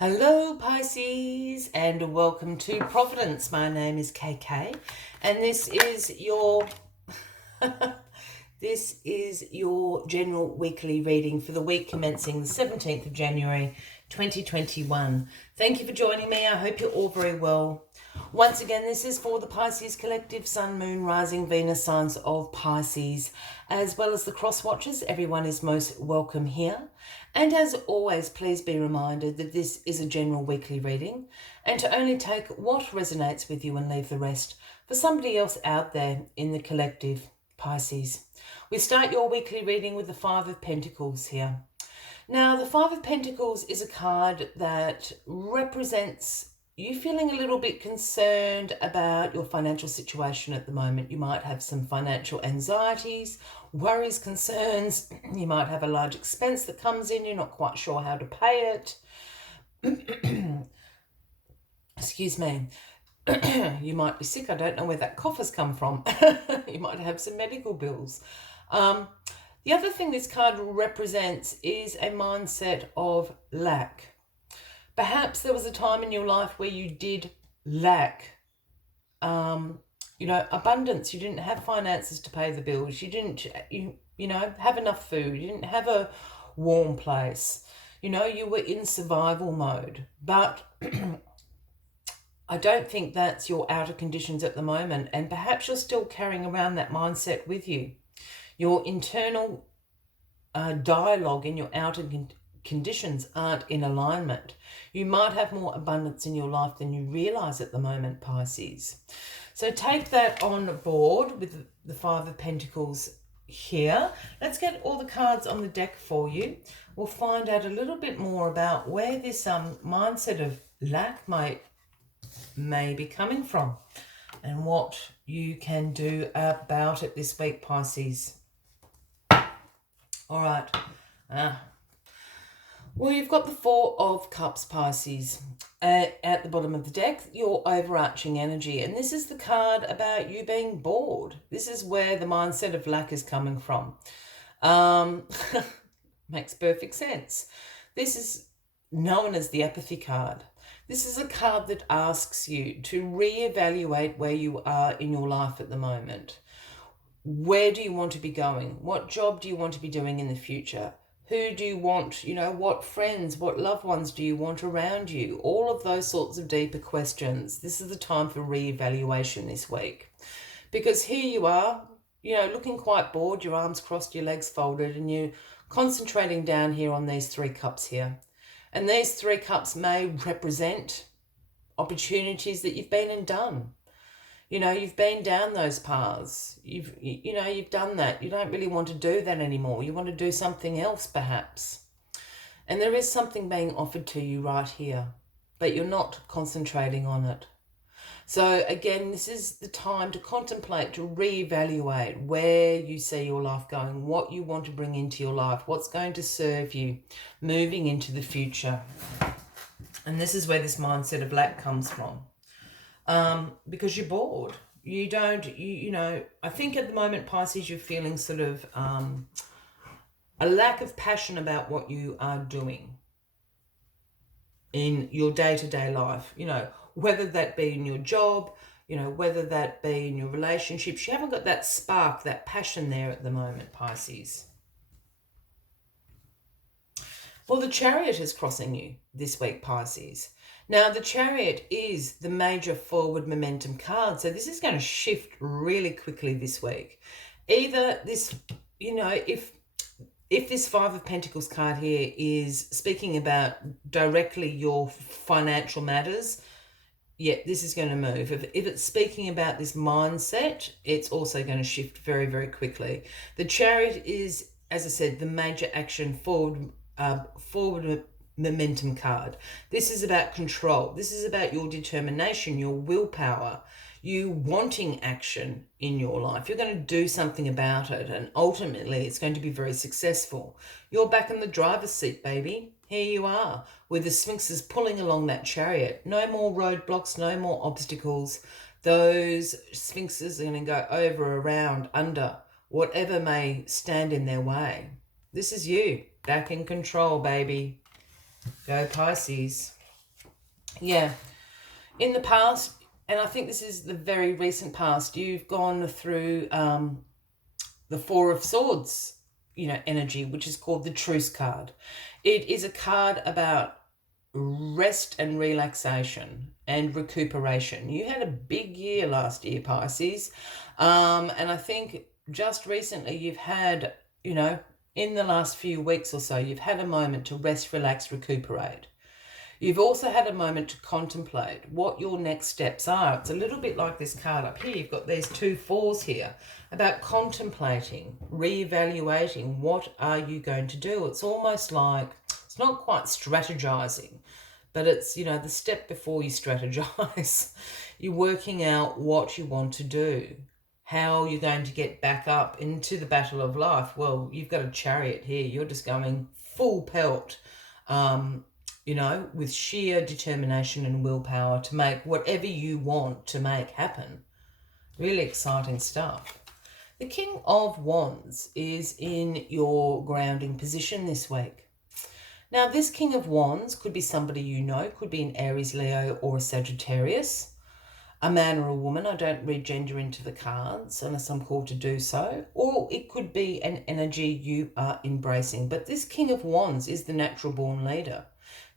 Hello Pisces and welcome to Providence. My name is KK and this is your general weekly reading for the week commencing the 17th of January 2021. Thank you for joining me. I hope you're all very well. Once again, this is for the Pisces collective, Sun, Moon, Rising, Venus signs of Pisces, as well as the cross watchers. Everyone is most welcome here. And as always, please be reminded that this is a general weekly reading and to only take what resonates with you and leave the rest for somebody else out there in the collective, Pisces. We start your weekly reading with the Five of Pentacles here. Now, the Five of Pentacles is a card that represents you feeling a little bit concerned about your financial situation at the moment. You might have some financial anxieties, worries, concerns. You might have a large expense that comes in. You're not quite sure how to pay it. Excuse me. You might be sick. I don't know where that cough has come from. You might have some medical bills. The other thing this card represents is a mindset of lack. Perhaps there was a time in your life where you did lack, abundance. You didn't have finances to pay the bills. You didn't, have enough food. You didn't have a warm place. You were in survival mode. But I don't think that's your outer conditions at the moment. And perhaps you're still carrying around that mindset with you. Your internal dialogue in your outer conditions aren't in alignment. You might have more abundance in your life than you realize at the moment, Pisces. So take that on board with the Five of Pentacles here. Let's get all the cards on the deck for you. We'll find out a little bit more about where this mindset of lack may be coming from and what you can do about it this week, Pisces. All right. Well, you've got the Four of Cups, Pisces, at the bottom of the deck, your overarching energy. And this is the card about you being bored. This is where the mindset of lack is coming from. Makes perfect sense. This is known as the apathy card. This is a card that asks you to reevaluate where you are in your life at the moment. Where do you want to be going? What job do you want to be doing in the future? Who do you want, what friends, what loved ones do you want around you? All of those sorts of deeper questions. This is the time for reevaluation this week. Because here you are, looking quite bored, your arms crossed, your legs folded, and you're concentrating down here on these three cups here. And these three cups may represent opportunities that you've been and done. You've been down those paths. You've done that. You don't really want to do that anymore. You want to do something else, perhaps. And there is something being offered to you right here, but you're not concentrating on it. So again, this is the time to contemplate, to reevaluate where you see your life going, what you want to bring into your life, what's going to serve you moving into the future. And this is where this mindset of lack comes from. Because you're bored. I think at the moment, Pisces, you're feeling sort of a lack of passion about what you are doing in your day-to-day life, whether that be in your job, whether that be in your relationships. You haven't got that spark, that passion there at the moment, Pisces. Well, the Chariot is crossing you this week, Pisces. Now, the Chariot is the major forward momentum card. So this is going to shift really quickly this week. Either this, if this Five of Pentacles card here is speaking about directly your financial matters, this is going to move. If it's speaking about this mindset, it's also going to shift very, very quickly. The Chariot is, as I said, the major action forward momentum card. This is about control. This is about your determination, your willpower, you wanting action in your life. You're going to do something about it, and ultimately it's going to be very successful. You're back in the driver's seat, baby. Here you are, with the Sphinxes pulling along that Chariot. No more roadblocks, no more obstacles. Those Sphinxes are going to go over, around, under, whatever may stand in their way. This is you, back in control, baby. Go Pisces. Yeah. In the past, and I think this is the very recent past, you've gone through the Four of Swords, energy, which is called the Truce card. It is a card about rest and relaxation and recuperation. You had a big year last year, Pisces. And I think just recently you've had, in the last few weeks or so, you've had a moment to rest, relax, recuperate. You've also had a moment to contemplate what your next steps are. It's a little bit like this card up here. You've got these 2 fours here about contemplating, reevaluating, what are you going to do? It's almost like, it's not quite strategizing, but it's, the step before you strategize. You're working out what you want to do, how you're going to get back up into the battle of life. Well, you've got a Chariot here. You're just going full pelt, with sheer determination and willpower to make whatever you want to make happen. Really exciting stuff. The King of Wands is in your grounding position this week. Now, this King of Wands could be somebody you know, could be an Aries, Leo, or a Sagittarius, a man or a woman. I don't read gender into the cards unless I'm called to do so. Or it could be an energy you are embracing. But this King of Wands is the natural born leader.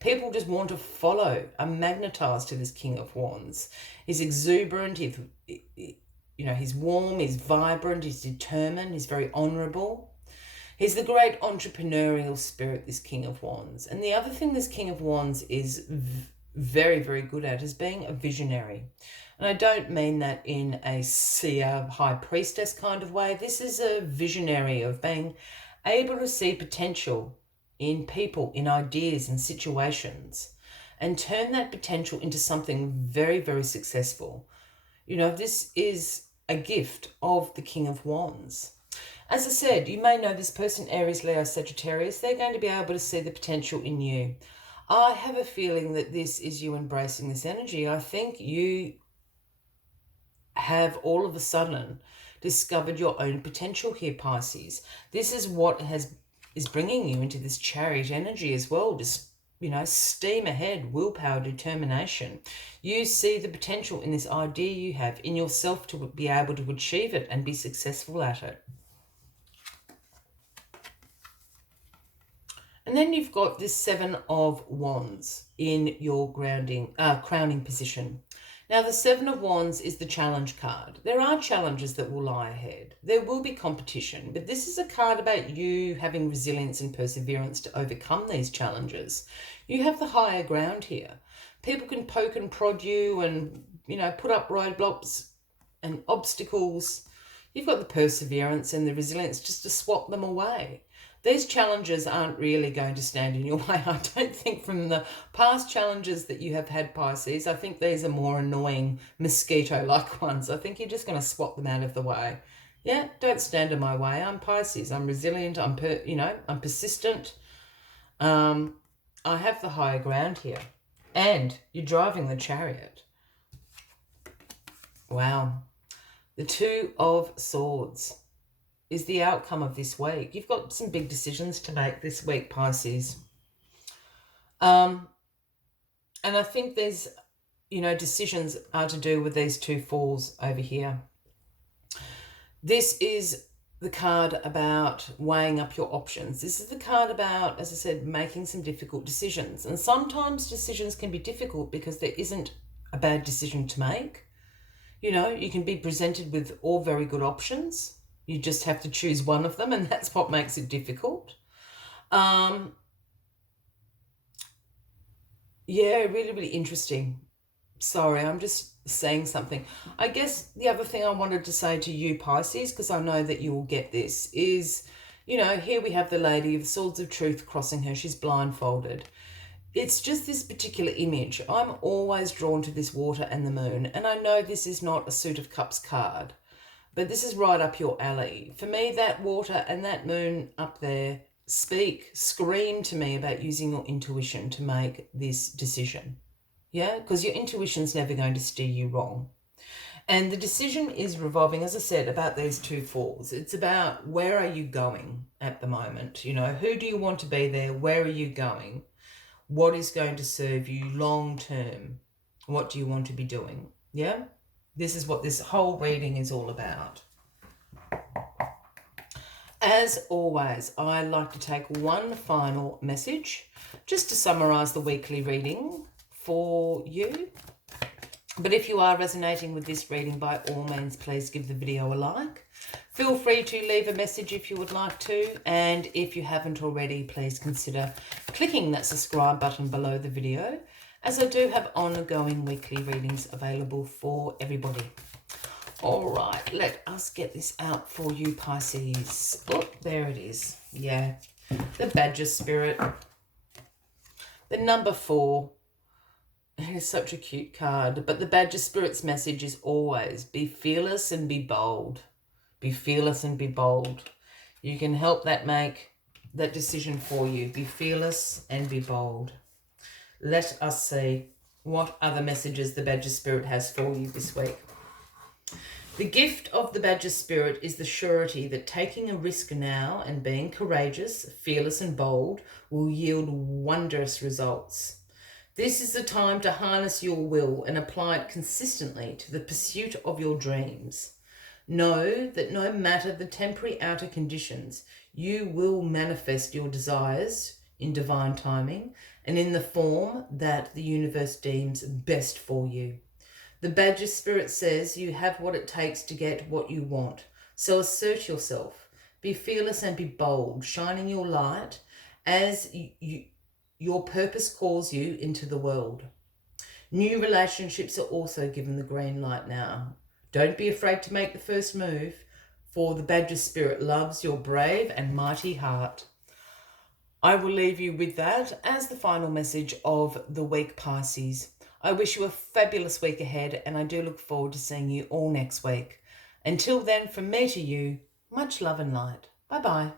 People just want to follow, are magnetised to this King of Wands. He's exuberant, he's warm, he's vibrant, he's determined, he's very honourable. He's the great entrepreneurial spirit, this King of Wands. And the other thing this King of Wands is very, very good at is being a visionary. And I don't mean that in a seer, high priestess kind of way. This is a visionary of being able to see potential in people, in ideas and situations, and turn that potential into something very, very successful. This is a gift of the King of Wands. As I said, you may know this person, Aries, Leo, Sagittarius. They're going to be able to see the potential in you. I have a feeling that this is you embracing this energy. I think you have all of a sudden discovered your own potential here, Pisces. This is what is bringing you into this Chariot energy as well. Just, steam ahead, willpower, determination. You see the potential in this idea you have in yourself to be able to achieve it and be successful at it. And then you've got this 7 of Wands in your crowning position. Now, the 7 of Wands is the challenge card. There are challenges that will lie ahead. There will be competition, but this is a card about you having resilience and perseverance to overcome these challenges. You have the higher ground here. People can poke and prod you and, put up roadblocks and obstacles. You've got the perseverance and the resilience just to swat them away. These challenges aren't really going to stand in your way. I don't think from the past challenges that you have had, Pisces, I think these are more annoying mosquito-like ones. I think you're just going to swat them out of the way. Yeah, don't stand in my way. I'm Pisces. I'm resilient. I'm persistent. I have the higher ground here. And you're driving the Chariot. Wow. The 2 of Swords is the outcome of this week. You've got some big decisions to make this week, Pisces. And I think there's, decisions are to do with these 2 fours over here. This is the card about weighing up your options. This is the card about, as I said, making some difficult decisions. And sometimes decisions can be difficult because there isn't a bad decision to make. You can be presented with all very good options. You just have to choose one of them, and that's what makes it difficult. Yeah, really, really interesting. Sorry, I'm just saying something. I guess the other thing I wanted to say to you, Pisces, because I know that you will get this, is, here we have the Lady of Swords of Truth crossing her. She's blindfolded. It's just this particular image. I'm always drawn to this water and the moon, and I know this is not a Suit of Cups card, but this is right up your alley. For me, that water and that moon up there scream to me about using your intuition to make this decision. Yeah, because your intuition's never going to steer you wrong. And the decision is revolving, as I said, about these 2 fours. It's about where are you going at the moment? Who do you want to be there? Where are you going? What is going to serve you long term? What do you want to be doing? Yeah? This is what this whole reading is all about. As always, I like to take one final message just to summarize the weekly reading for you. But if you are resonating with this reading, by all means, please give the video a like. Feel free to leave a message if you would like to. And if you haven't already, please consider clicking that subscribe button below the video, as I do have ongoing weekly readings available for everybody. All right, let us get this out for you, Pisces. Oh, there it is. Yeah, the Badger Spirit. The number 4. It's such a cute card. But the Badger Spirit's message is always be fearless and be bold. Be fearless and be bold. You can help that make that decision for you. Be fearless and be bold. Let us see what other messages the Badger Spirit has for you this week. The gift of the Badger Spirit is the surety that taking a risk now and being courageous, fearless and bold will yield wondrous results. This is the time to harness your will and apply it consistently to the pursuit of your dreams. Know that no matter the temporary outer conditions, you will manifest your desires in divine timing and in the form that the universe deems best for you. The Badger Spirit says you have what it takes to get what you want. So assert yourself. Be fearless and be bold, shining your light as your purpose calls you into the world. New relationships are also given the green light now. Don't be afraid to make the first move, for the Badger Spirit loves your brave and mighty heart. I will leave you with that as the final message of the week, Pisces. I wish you a fabulous week ahead, and I do look forward to seeing you all next week. Until then, from me to you, much love and light. Bye-bye.